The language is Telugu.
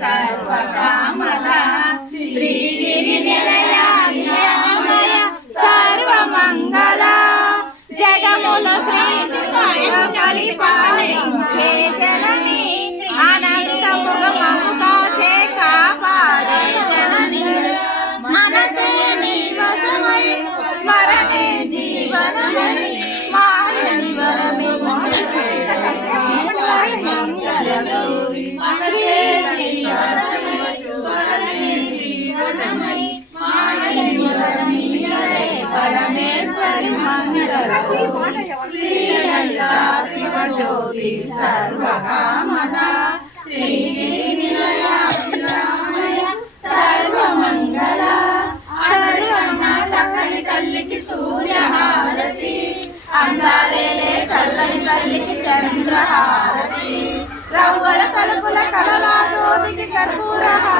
सर्वकामद श्रीगिरि निलया नियामय सर्वमंगल जगमुल श्री परिपालिंचे जननी अनंतमुगमु काचे कापाडे जननी मनसे निवसमय स्मरणे जीवनमय मायनि वरमे मंगलगौरी मनसे निवसमय स्मरणे जीवनमय मायनि वरमे परमेश्वरि मंगलगौरी श्रीललिता शिवज्योति सर्वकामदा श्रीगिरि निलया नियामय सर्वमंगल सर्वम्मा चक्कनि तल्लिकी सूर्यहारति अंदालेले चल्లని తల్లికి చంద్రహారతి రవ్వల తలుపుల కలలా జ్యోతికి కర్పూరహారతి